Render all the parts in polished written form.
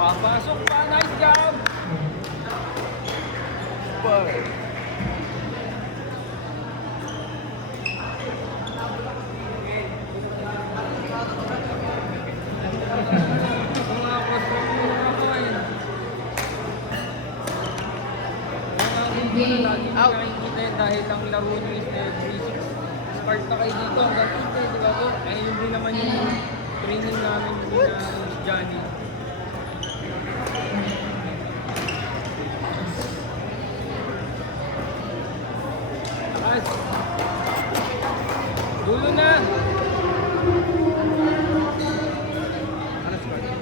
Papasok pa, nice job! Out. Dahil ang laro nyo is 3-6. Start na kayo dito hanggang 8, di ba po? Ayun din naman yung training namin with Johnny. Takas. Dulo na. Ano score?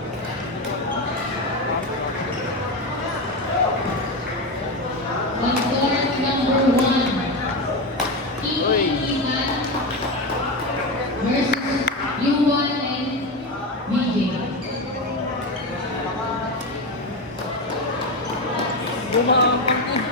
Bumampang din.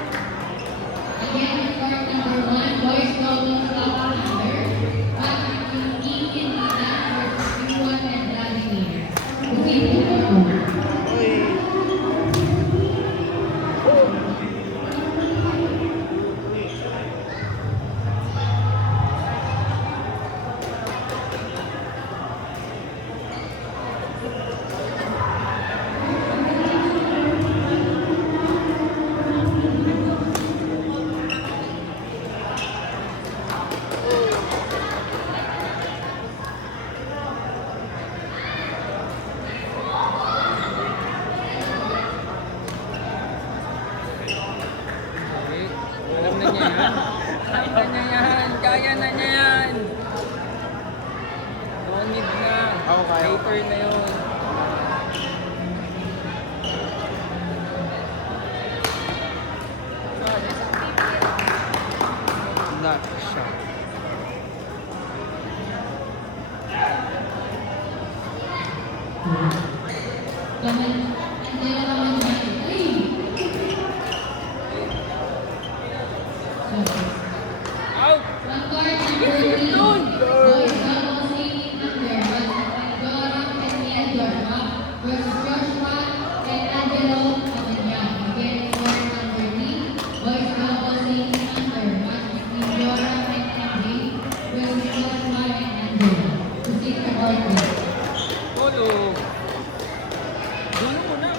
Kaya na niya yan. Don't need na. Later na yun. Not shot. Out! Sige doon! Polo. Dulo mo na.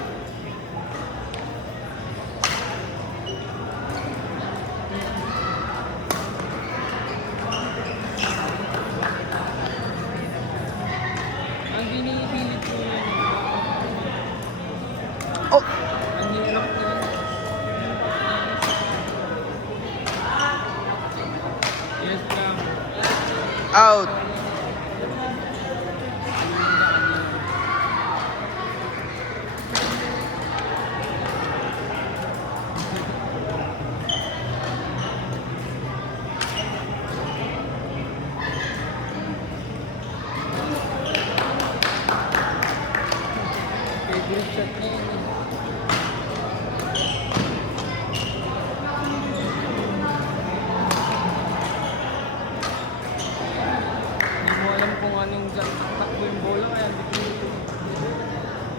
Ang binipilit ko yun. Oh! Ang hirap na yun. Yes lang. Out! Favorite shot na yun. Hindi mo alam kung anong takbo yung bola kaya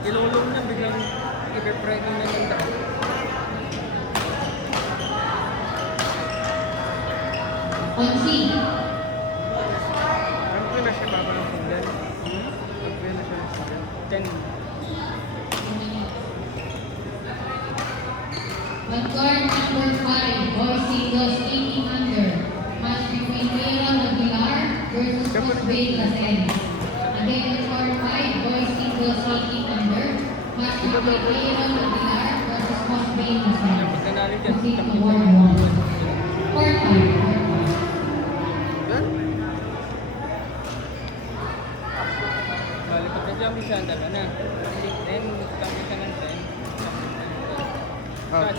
ilulong niya biglang i-pregnant na yung daan. Ang pila siya baba ng single? Ang pila siya ng single? 10. Guard number 5, boys singles 18 under. Match between Mayron Aguilar versus Jose Lasen. Again, guard 5, boys singles 18 under. Match between Mayron Aguilar versus Jose Lasen. Pagkanali dyan, Proceed to tapos ward 1. Court 5. balik ka dyan, may sandal ka na. 10, tapos ka ng 10. Out.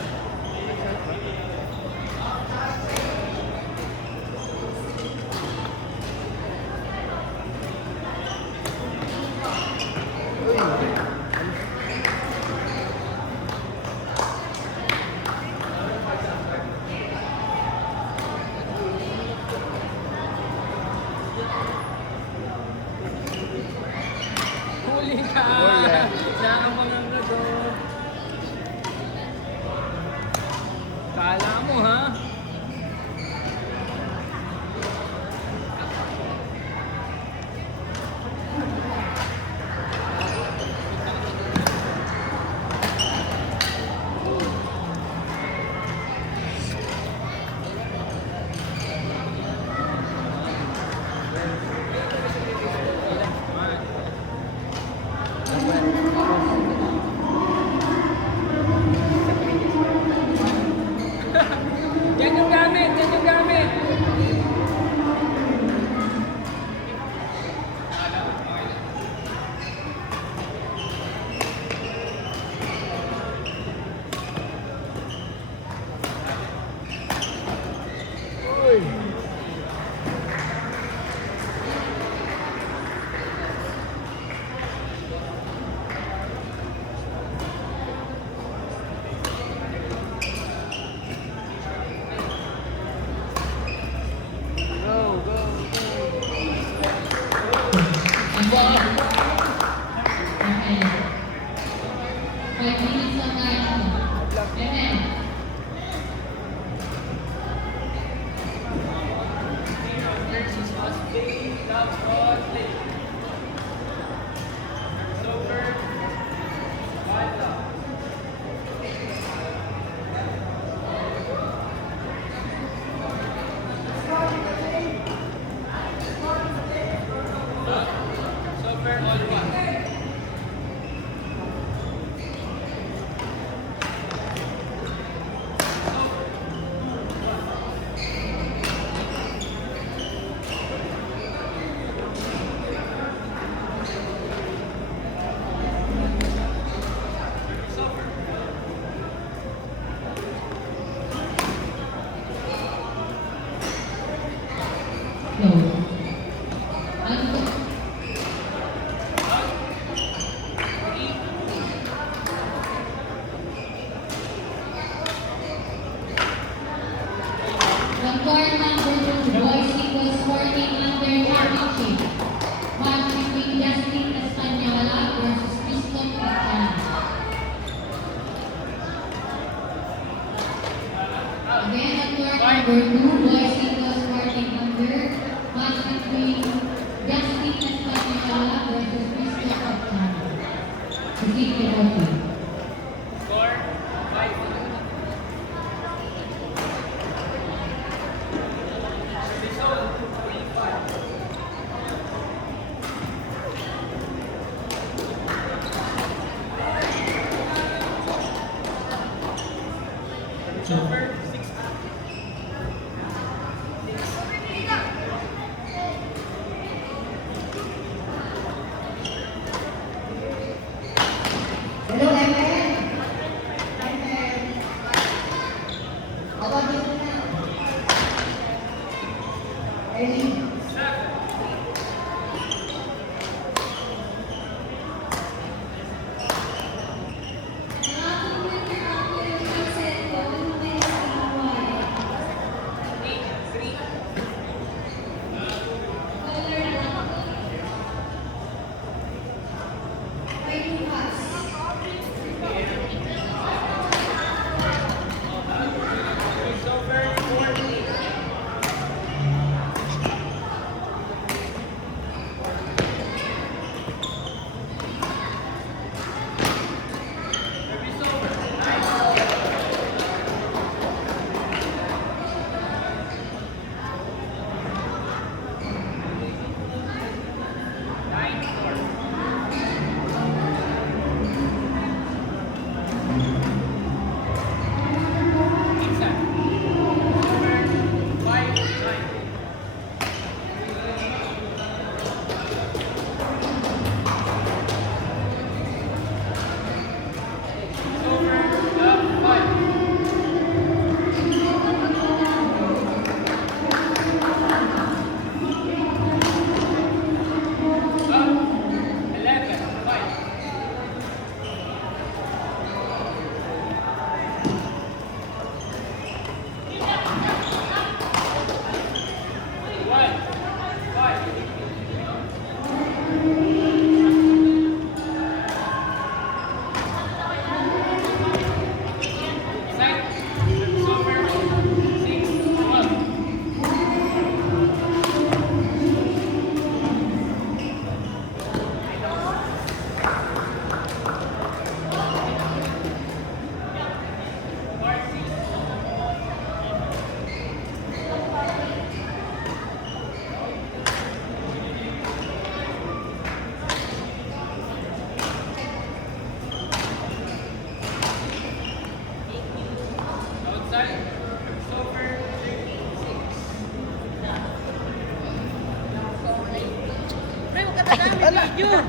Huli ka! Wala. Nakapangang na to. 5 minutes of time. And then, Versus Osprey, love on play. Silver, one love. Silver, all one. no. Ang the court number 2, boys singles 14 under championship. Match between Justin Española versus Christoph Pichan. Again, the court number 2, boys singles 14 under. Match between Justin Española versus Christoph Pichan. Proceed to voting. Score, 5. Result, 3-5. Silver, 6. Hello, ML. ML. Ako dito na. Ready? Silver, 4. Yun!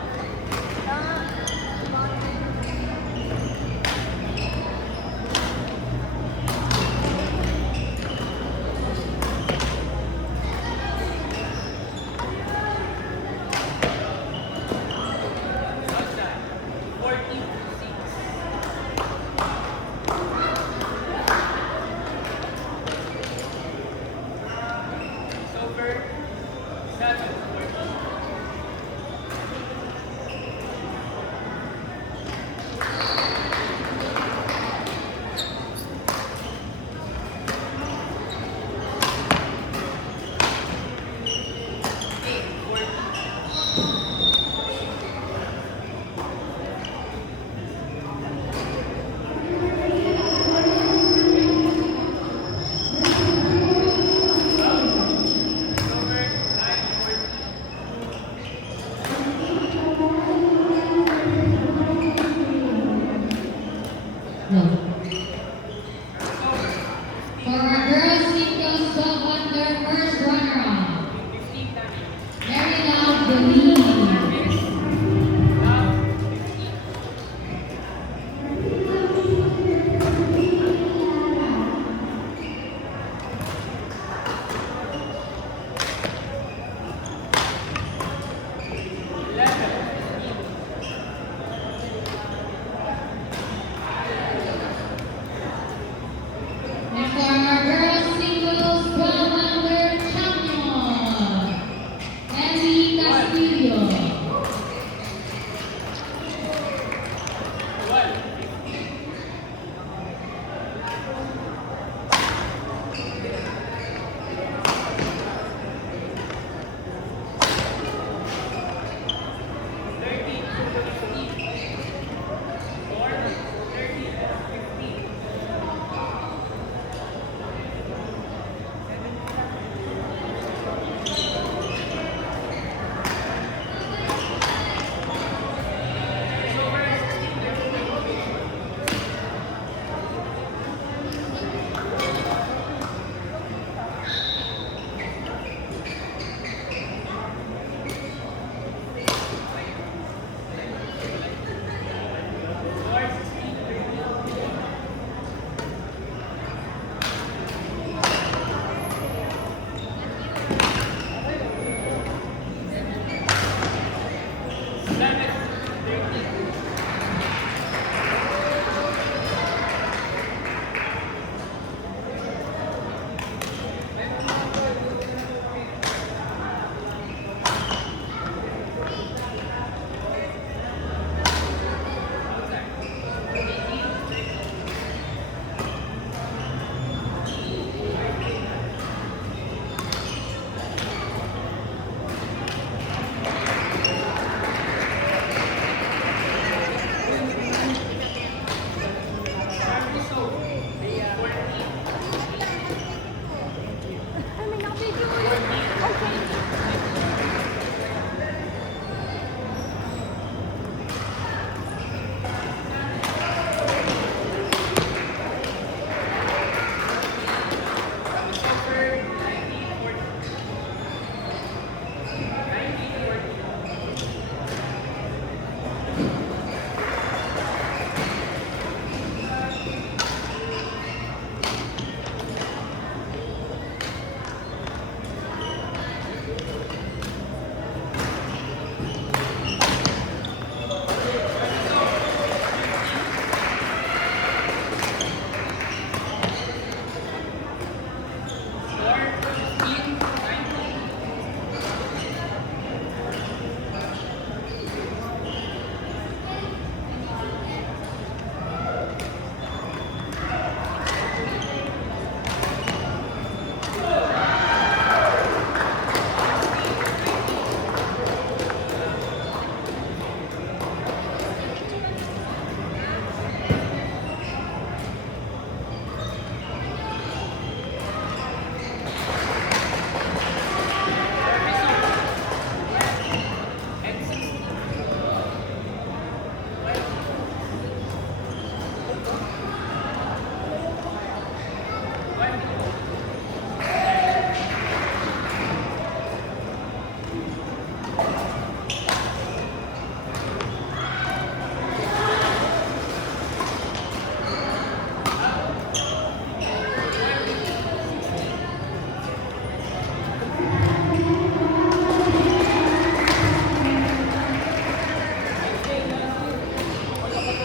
No.